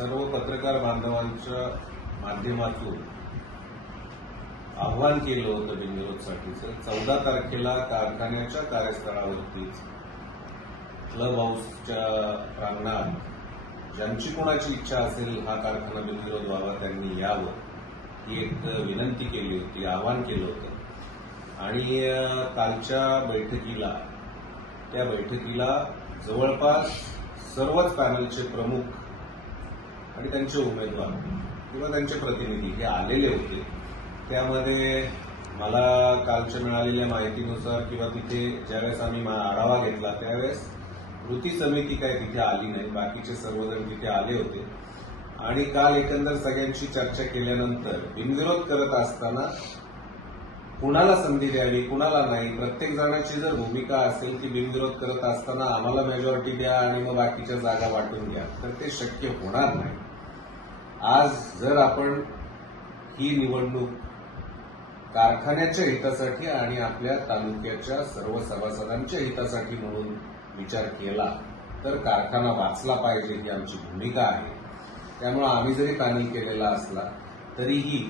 सर्व पत्रकार बांधवांच्या माध्यमातून आव्हान केलं होतं बिनविरोधसाठीचं 14 तारखेला कारखान्याच्या कार्यस्थळावरतीच क्लब हाऊसच्या प्रांगणात ज्यांची कोणाची इच्छा असेल हा कारखाना बिनविरोध व्हावा त्यांनी यावं ही एक विनंती केली होती, आवाहन केलं होतं। आणि कालच्या बैठकीला जवळपास सर्वच पॅनलचे प्रमुख आणि त्यांचे उमेदवार किंवा त्यांचे प्रतिनिधी हे आलेले होते। त्यामध्ये मला कालच्या मिळालेल्या माहितीनुसार किंवा तिथे ज्यावेळेस आम्ही आढावा घेतला त्यावेळेस कृती समिती काय तिथे आली नाही, बाकीचे सर्वजण तिथे आले होते। आणि काल एकंदर सगळ्यांची चर्चा केल्यानंतर बिनविरोध करत असताना कुणाला संधी द्यावी कुणाला नाही, प्रत्येक जणाची जर भूमिका असेल की बिनविरोध करत असताना आम्हाला मेजॉरिटी द्या आणि मग बाकीच्या जागा वाटून घ्या, तर ते शक्य होणार नाही। आज जर आपण ही निवडणूक कारखान्याच्या हितासाठी आणि आपल्या तालुक्याच्या सर्व सभासदांच्या हितासाठी म्हणून विचार केला तर कारखाना वाचला पाहिजे ही आमची भूमिका आहे। त्यामुळे आम्ही जरी पॅनल केलेला असला तरीही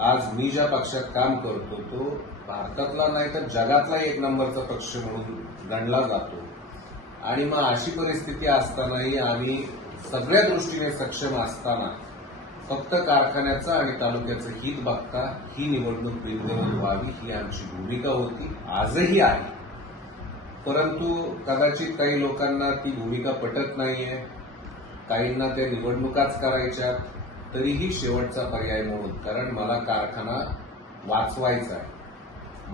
आज मी ज्या पक्षात काम करतो तो भारतातला नाही तर जगातला एक नंबरचा पक्ष म्हणून गणला जातो। आणि मग अशी परिस्थिती असतानाही आम्ही सगळ्या दृष्टीने सक्षम असताना फक्त कारखान्याचं आणि तालुक्याचं हित बघता ही निवडणूक बिनविरोध व्हावी ही आमची भूमिका होती, आजही आहे। परंतु कदाचित काही लोकांना ती भूमिका पटत नाहीये, काहींना त्या निवडणुकाच करायच्या, तरीही शेवटचा पर्याय म्हणून, कारण मला कारखाना वाचवायचा आहे।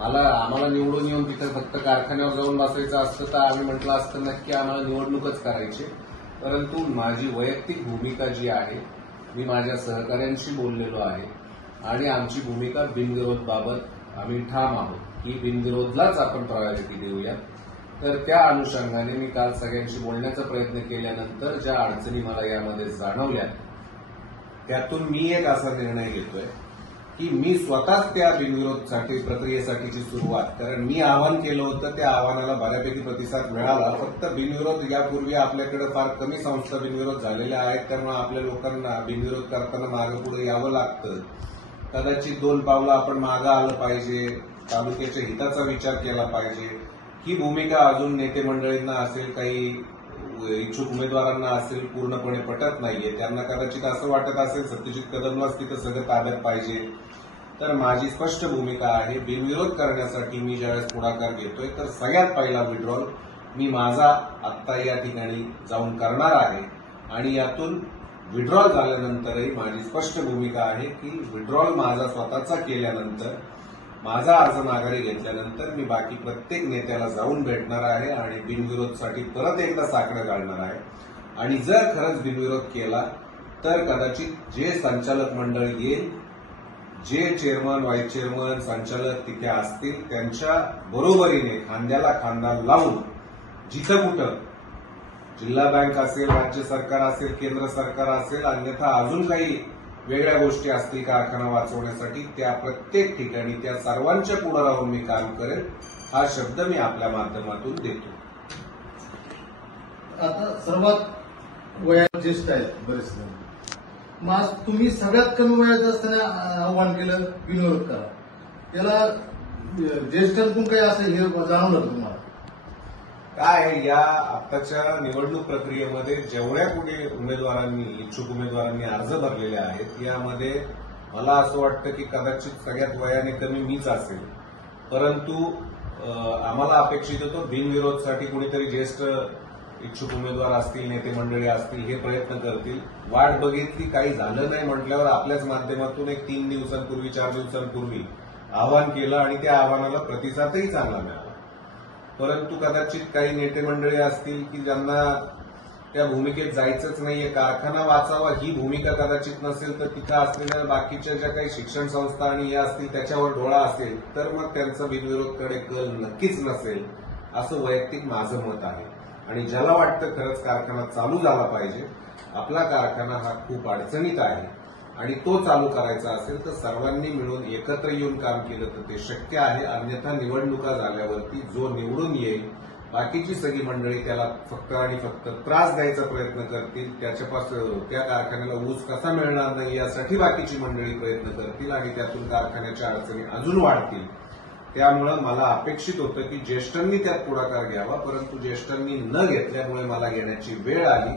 आम्हाला निवडून येऊन तिथे फक्त कारखान्यावर जाऊन बसायचं असतं तर आम्ही म्हटलं असतं नक्की आम्हाला निवडणूकच करायची। परंतु माझी वैयक्तिक भूमिका जी आहे मी माझ्या सहकाऱ्यांशी बोललेलो आहे आणि आमची भूमिका बिनविरोध बाबत आम्ही ठाम आहोत की बिनविरोधलाच आपण प्रायोरिटी देऊया। तर त्या अनुषंगाने मी काल सगळ्यांशी बोलण्याचा प्रयत्न केल्यानंतर ज्या अडचणी मला यामध्ये जाणवल्या त्यातून मी एक असा निर्णय घेतोय की मी स्वतःच त्या बिनविरोधसाठी प्रक्रियेसाठीची सुरुवात, कारण मी आवाहन केलं होतं त्या आव्हानाला बऱ्यापैकी प्रतिसाद मिळाला, फक्त बिनविरोध यापूर्वी आपल्याकडे फार कमी संस्था बिनविरोध झालेल्या आहेत, त्यामुळे आपल्या लोकांना बिनविरोध करताना मागे पुढे यावं लागतं। कदाचित 2 पावलं आपण मागं आलं पाहिजे, तालुक्याच्या हिताचा विचार केला पाहिजे, ही भूमिका अजून नेते मंडळींना असेल, काही इच्छुक उमेदवारांना असेल पूर्णपणे पटत नाहीये। त्यांना कदाचित असं वाटत असेल सत्यजित कदमलाच तिथं सगळं ताब्यात पाहिजे। तर माझी स्पष्ट भूमिका आहे, बिनविरोध करण्यासाठी मी ज्यावेळेस पुढाकार घेतोय तर सगळ्यात पहिला विड्रॉल मी माझा आत्ता या ठिकाणी जाऊन करणार आहे। आणि यातून विड्रॉल झाल्यानंतरही माझी स्पष्ट भूमिका आहे की विड्रॉल माझा स्वतःचा केल्यानंतर, माझा अर्ज माघारी घेतल्यानंतर मी बाकी प्रत्येक नेत्याला जाऊन भेटणार आहे आणि बिनविरोधसाठी परत एकदा साकडं घालणार आहे। आणि जर खरंच बिनविरोध केला तर कदाचित जे संचालक मंडळ येईल, जे चेअरमन व्हाईस चेअरमन संचालक तिथे असतील त्यांच्या बरोबरीने खांद्याला खांदा लावून जिथं कुठं जिल्हा बँक असेल, राज्य सरकार असेल, केंद्र सरकार असेल, अन्यथा अजून काही वेगळ्या गोष्टी असतील कारखाना वाचवण्यासाठी, त्या प्रत्येक ठिकाणी त्या सर्वांच्या पुढे राहून मी काम करेन हा शब्द मी आपल्या माध्यमातून देतो। आता सर्वात वयात ज्येष्ठ आहेत बरेच जण, मग तुम्ही सगळ्यात कमी वयात असताना आव्हान केलं बिनविरोध करा, याला ज्येष्ठांकडून काही असेल हे जाणवलं तुम्हाला? काय या आत्ताच्या निवडणूक प्रक्रियेमध्ये जेवढ्या कुठे उमेदवारांनी इच्छुक उमेदवारांनी अर्ज भरलेले आहेत यामध्ये मला असं वाटतं की कदाचित सगळ्यात वयाने कमी मीच असेल। परंतु आम्हाला अपेक्षित होतो बिनविरोधसाठी कुणीतरी ज्येष्ठ इच्छुक उमेदवार असतील, नेते मंडळी असतील, हे प्रयत्न करतील। वाट बघितली, काही झालं नाही म्हटल्यावर आपल्याच माध्यमातून एक 3 दिवसांपूर्वी 4 दिवसांपूर्वी आवाहन केलं आणि त्या आव्हानाला प्रतिसादही चांगला मिळाला। परंतु कदाचित काही नेते मंडळी असतील की ज्यांना त्या भूमिकेत जायचंच नाहीये, कारखाना वाचावा ही भूमिका कदाचित नसेल तर तिथं असलेल्या बाकीच्या ज्या काही शिक्षण संस्था आणि या असतील त्याच्यावर डोळा असेल तर मग त्यांचा बिनविरोधकडे कल नक्कीच नसेल असं वैयक्तिक माझं मत आहे। आणि ज्याला वाटतं खरंच कारखाना चालू झाला पाहिजे, आपला कारखाना हा खूप अडचणीत आहे आणि तो चालू करायचा असेल तर सर्वांनी मिळून एकत्र येऊन काम केलं तर ते शक्य आहे। अन्यथा निवडणुका झाल्यावरती जो निवडून येईल बाकीची सगळी मंडळी त्याला फक्त आणि फक्त त्रास द्यायचा प्रयत्न करतील, त्याच्यापासून त्या कारखान्याला ऊस कसा मिळणार नाही यासाठी बाकीची मंडळी प्रयत्न करतील आणि त्यातून कारखान्याच्या अडचणी अजून वाढतील. त्यामुळं मला अपेक्षित होतं की ज्येष्ठांनी त्यात पुढाकार घ्यावा, परंतु ज्येष्ठांनी न घेतल्यामुळे मला घेण्याची वेळ आली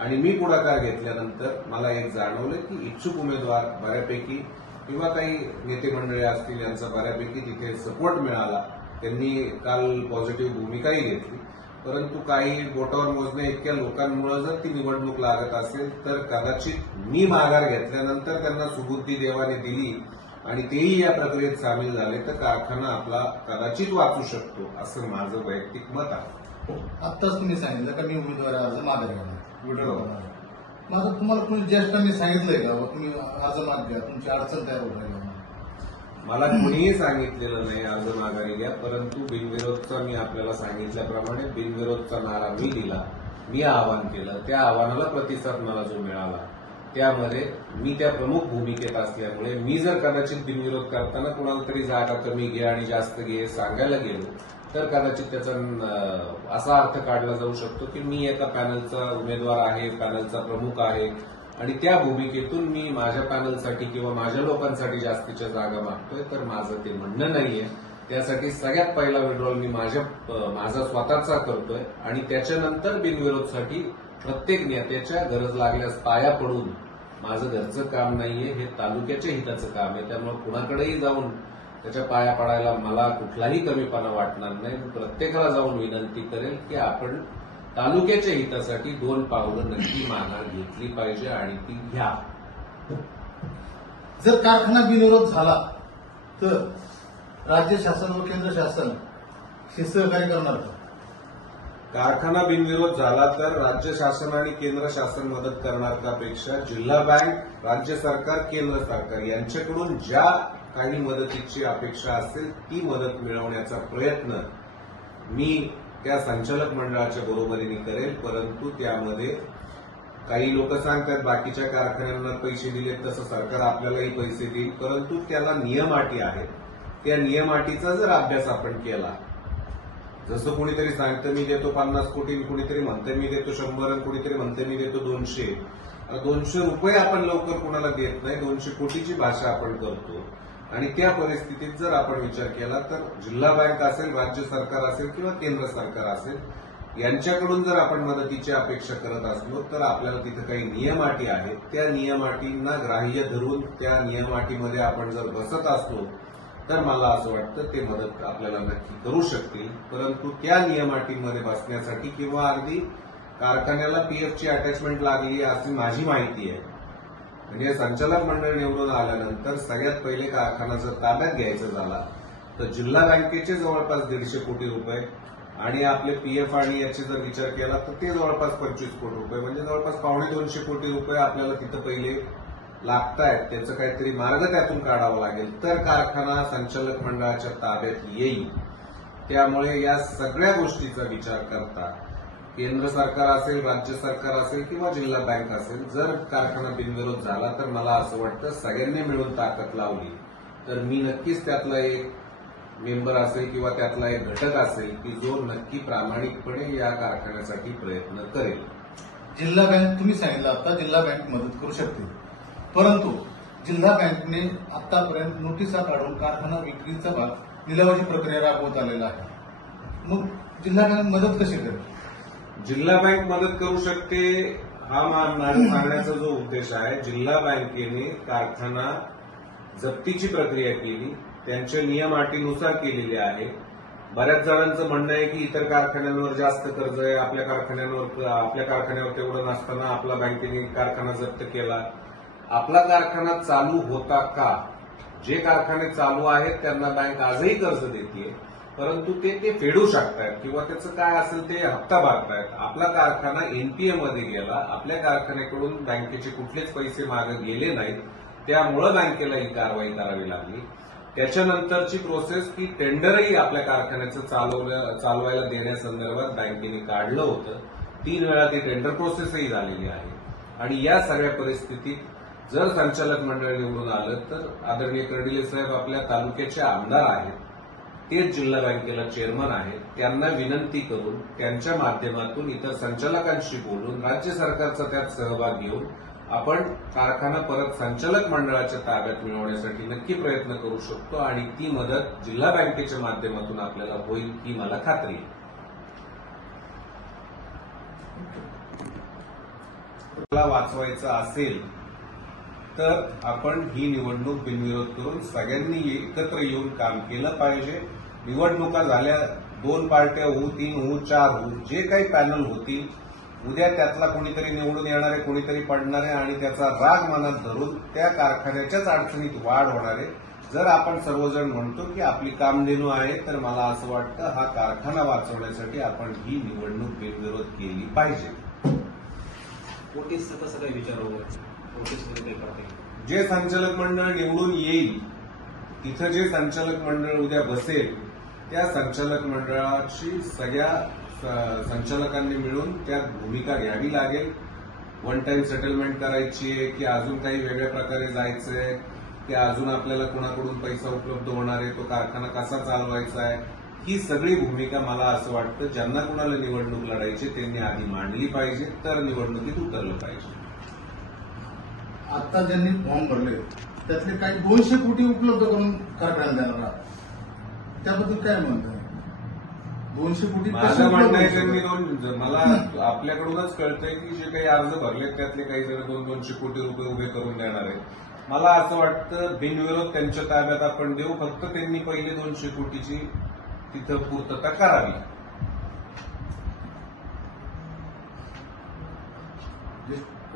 आणि मी पुढाकार घेतल्यानंतर मला एक जाणवलं की इच्छुक उमेदवार बऱ्यापैकी किंवा काही नेते मंडळी असतील यांचा बऱ्यापैकी तिथे सपोर्ट मिळाला. त्यांनी काल पॉझिटिव्ह भूमिकाही घेतली, परंतु काही बोटावर मोजण्या इतक्या लोकांमुळे जर ती निवडणूक लागत असेल तर कदाचित मी माघार घेतल्यानंतर त्यांना सुबुद्धी देवाने दिली आणि तेही या प्रक्रियेत सामील झाले तर कारखाना आपला कदाचित वाचू शकतो, असं माझं वैयक्तिक मत आहे. आत्ताच तुम्ही सांगितलं का मी उमेदवारी अर्ज मागे घेणार, हो. माझं तुम्हाला कोणी ज्येष्ठांनी सांगितलंय का तुम्ही अर्ज मागे घ्या, तुमची अडचण तयार होत आहे? मला कुणीही सांगितलेलं नाही अर्ज माघारी घ्या, परंतु बिनविरोधचा मी आपल्याला सांगितल्याप्रमाणे बिनविरोधचा नारा मी दिला, मी आवाहन केलं. त्या आव्हानाला प्रतिसाद मला जो मिळाला त्यामध्ये मी त्या प्रमुख भूमिकेत असल्यामुळे मी जर कदाचित बिनविरोध करताना कोणाला तरी जागा कमी घे आणि जास्त घे सांगायला गेलो तर कदाचित त्याचा असा अर्थ काढला जाऊ शकतो की मी एका पॅनलचा उमेदवार आहे, पॅनलचा प्रमुख आहे आणि त्या भूमिकेतून मी माझ्या पॅनलसाठी किंवा माझ्या लोकांसाठी जास्तीच्या जागा मागतोय. तर माझं ते म्हणणं नाहीये. त्यासाठी सगळ्यात पहिला विड्रॉल मी माझा स्वतःचा करतोय आणि त्याच्यानंतर बिनविरोधसाठी प्रत्येक नेत्याच्या गरज लागल्यास पाया पडून, माझं घरचं काम नाहीये, हे तालुक्याच्या हिताचं काम आहे. त्यामुळे कुणाकडेही जाऊन त्याच्या पाया पडायला मला कुठलाही कमीपणा वाटणार नाही. मी प्रत्येकाला जाऊन विनंती करेल की आपण तालुक्याच्या हितासाठी 2 पावलं नक्की माघार घेतली पाहिजे आणि ती घ्या. जर कारखाना बिनविरोध झाला तर राज्य शासन व केंद्र शासन हे सहकार्य करणार का? कारखाना बिनविरोध झाला तर राज्य शासन आणि केंद्र शासन मदत करणार त्यापेक्षा जिल्हा बँक, राज्य सरकार, केंद्र सरकार यांच्याकडून ज्या काही मदतीची अपेक्षा असेल ती मदत मिळवण्याचा प्रयत्न मी त्या संचालक मंडळाच्या बरोबरीने करेल. परंतु त्यामध्ये काही लोक सांगतात बाकीच्या कारखान्यांना पैसे दिले तसं सरकार आपल्यालाही पैसे देईल, परंतु त्याला नियम अटी आहेत. त्या नियम अटीचा जर अभ्यास आपण केला, जसं कुणीतरी सांगतं मी देतो 50 कोटी, कुणीतरी म्हणतं मी देतो 100, कुणीतरी म्हणतं मी देतो 200. 200 रुपये आपण लवकर कुणाला देत नाही, 200 कोटीची भाषा आपण करतो. आणि त्या परिस्थितीत जर आपण विचार केला तर जिल्हा बँक असेल, राज्य सरकार असेल किंवा केंद्र सरकार असेल यांच्याकडून जर आपण मदतीची अपेक्षा करत असलो तर आपल्याला तिथे काही नियम अटी आहेत. त्या नियम अटींना ग्राह्य धरून त्या नियम अटीमध्ये आपण जर बसत असलो तर मला असं वाटतं ते मदत आपल्याला नक्की करू शकतील. परंतु त्या नियम अटींमध्ये बसण्यासाठी किंवा अगदी कारखान्याला पीएफची अटॅचमेंट लागली अशी माझी माहिती आहे. म्हणजे संचालक मंडळ निवडून आल्यानंतर सगळ्यात पहिले कारखाना जर ताब्यात घ्यायचा झाला तर जिल्हा बँकेचे जवळपास 150 कोटी रुपये आणि आपले पीएफ आणि याचे जर विचार केला तर ते जवळपास 25 कोटी रुपये, म्हणजे जवळपास 250 कोटी रुपये आपल्याला तिथं पहिले लागतायत. त्याचं काहीतरी मार्ग त्यातून काढावा लागेल तर कारखाना संचालक मंडळाच्या ताब्यात येईल. त्यामुळे या सगळ्या गोष्टीचा विचार करता केंद्र सरकार असेल, राज्य सरकार असेल किंवा जिल्हा बँक असेल, जर कारखाना बिनविरोध झाला तर मला असं वाटतं सगळ्यांनी मिळून ताकद लावली तर मी नक्कीच त्यातला एक मेंबर असेल किंवा त्यातला एक घटक असेल की जो नक्की प्रामाणिकपणे या कारखान्यासाठी प्रयत्न करेल. जिल्हा बँक तुम्ही सांगितलं आता जिल्हा बँक मदत करू शकते, परंतु जिल्हा बँकेने आतापर्यंत नोटिसा काढून कारखाना विक्रीचा भाग निलावाची प्रक्रिया राबवत आलेला आहे. मग जिल्हा बँक मदत कशी करेल? जिल्हा बँक मदत करू शकते हा माझा सांगण्याचा जो उद्देश आहे. जिल्हा बँकेने कारखाना जप्तीची प्रक्रिया केली, त्यांच्या नियम अटीनुसार केलेली आहे. बऱ्याच जणांचं म्हणणं आहे की इतर कारखान्यांवर जास्त कर्ज आहे, आपल्या कारखान्यावर तेवढं नसताना आपला बँकेने कारखाना जप्त केला. आपला कारखाना चालू होता का? जे कारखाने चालू आहेत त्यांना बँक आजही कर्ज देते, परंतु ते फेडू शकतायत किंवा त्याचं काय असेल ते हप्ता भरतायत. आपला कारखाना एनपीए मध्ये गेला, आपल्या कारखान्याकडून बँकेचे कुठलेच पैसे मागे गेले नाहीत, त्यामुळे बँकेला ही कारवाई करावी लागली. त्याच्यानंतरची प्रोसेस की टेंडरही आपल्या कारखान्याचं चालवायला देण्यासंदर्भात बँकेने काढलं होतं. 3 वेळा ती टेंडर प्रोसेसही झालेली आहे. आणि या सगळ्या परिस्थितीत जर संचालक मंडळ निवडून आलं तर आदरणीय कर्डिले साहेब आपल्या तालुक्याचे आमदार आहेत. तेच जिल्हा बँकेला चेअरमन आहेत त्यांना विनंती करून त्यांच्या माध्यमातून इतर संचालकांशी बोलून राज्य सरकारचा त्यात सहभाग घेऊन आपण कारखाना परत संचालक मंडळाच्या ताब्यात मिळवण्यासाठी नक्की प्रयत्न करू शकतो आणि ती मदत जिल्हा बँकेच्या माध्यमातून आपल्याला होईल ही मला खात्री आहे. मला वाचवायचं असेल तर आपण ही निवडणूक बिनविरोध करून सगळ्यांनी एकत्र येऊन काम केलं पाहिजे. निवडणुका झाल्या 2 पार्ट्या होऊ, 3 होऊ, 4 होऊ, जे काही पॅनल होतील उद्या त्यातला कोणीतरी निवडून येणार आहे, कोणीतरी पडणार आहे आणि त्याचा राग मनात धरून त्या कारखान्याच्याच अडचणीत वाढ होणार आहे. जर आपण सर्वजण म्हणतो की आपली कामधेनू आहे तर मला असं वाटतं हा कारखाना वाचवण्यासाठी आपण ही निवडणूक बिनविरोध केली पाहिजे. नोटीसचं कसं काय विचार नोटीसमध्ये काही करता येईल? जे संचालक मंडळ निवडून येईल तिथं जे संचालक मंडळ उद्या बसेल त्या संचालक मंडळाची सगळ्या संचालकांनी मिळून त्यात भूमिका घ्यावी लागेल. वन टाइम सेटलमेंट करायची आहे की अजून काही वेगळ्या प्रकारे जायचंय की अजून आपल्याला कोणाकडून पैसा उपलब्ध होणार आहे, तो कारखाना कसा चालवायचा आहे, ही सगळी भूमिका मला असं वाटतं ज्यांना कोणाला निवडणूक लढायची त्यांनी आधी मांडली पाहिजे, तर निवडणुकीत उतरलं पाहिजे. आता ज्यांनी फॉर्म भरले त्यातले काही 200 कोटी उपलब्ध करून कारखान्यात देणार आहात. त्याबद्दल काय म्हणताय? 200 कोटी माझं म्हणणं आहे त्यांनी मला आपल्याकडूनच कळतंय की जे काही अर्ज भरलेत त्यातले काही जण 200 कोटी रुपये उभे करून देणार आहेत. मला असं वाटतं बिनविरोध त्यांच्या ताब्यात आपण देऊ, फक्त त्यांनी पहिले 200 कोटीची तिथं पूर्तता करावी.